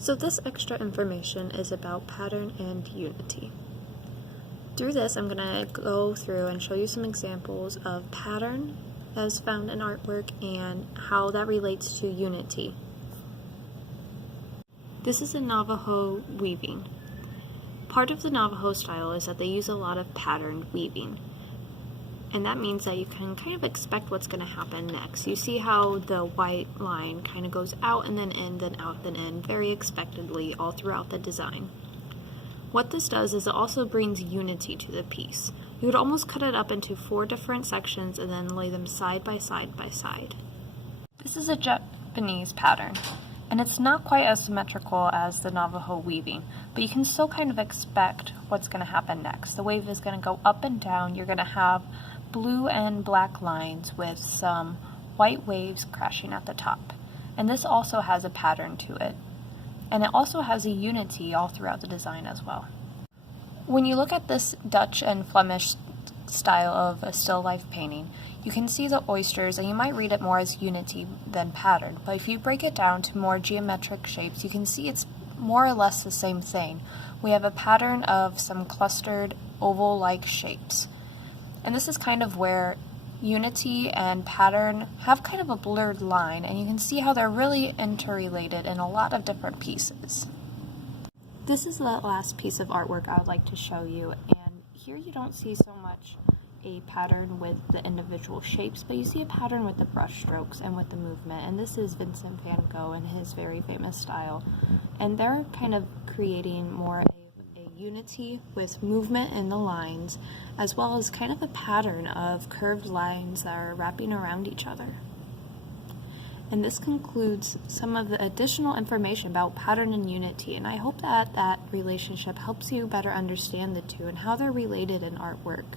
So this extra information is about pattern and unity. Through this, I'm going to go through and show you some examples of pattern as found in artwork and how that relates to unity. This is a Navajo weaving. Part of the Navajo style is that they use a lot of patterned weaving. And that means that you can kind of expect what's going to happen next. You see how the white line kind of goes out and then in, then out, then in, very expectedly all throughout the design. What this does is it also brings unity to the piece. You would almost cut it up into 4 different sections and then lay them side by side by side. This is a Japanese pattern, and it's not quite as symmetrical as the Navajo weaving, but you can still kind of expect what's going to happen next. The wave is going to go up and down. You're going to have blue and black lines with some white waves crashing at the top. And this also has a pattern to it. And it also has a unity all throughout the design as well. When you look at this Dutch and Flemish style of a still life painting, you can see the oysters, and you might read it more as unity than pattern, but if you break it down to more geometric shapes, you can see it's more or less the same thing. We have a pattern of some clustered oval-like shapes. And this is kind of where unity and pattern have kind of a blurred line, and you can see how they're really interrelated in a lot of different pieces. This is the last piece of artwork I would like to show you, and here you don't see so much a pattern with the individual shapes, but you see a pattern with the brush strokes and with the movement, and this is Vincent van Gogh in his very famous style, and they're kind of creating more unity with movement in the lines, as well as kind of a pattern of curved lines that are wrapping around each other. And this concludes some of the additional information about pattern and unity, and I hope that that relationship helps you better understand the two and how they're related in artwork.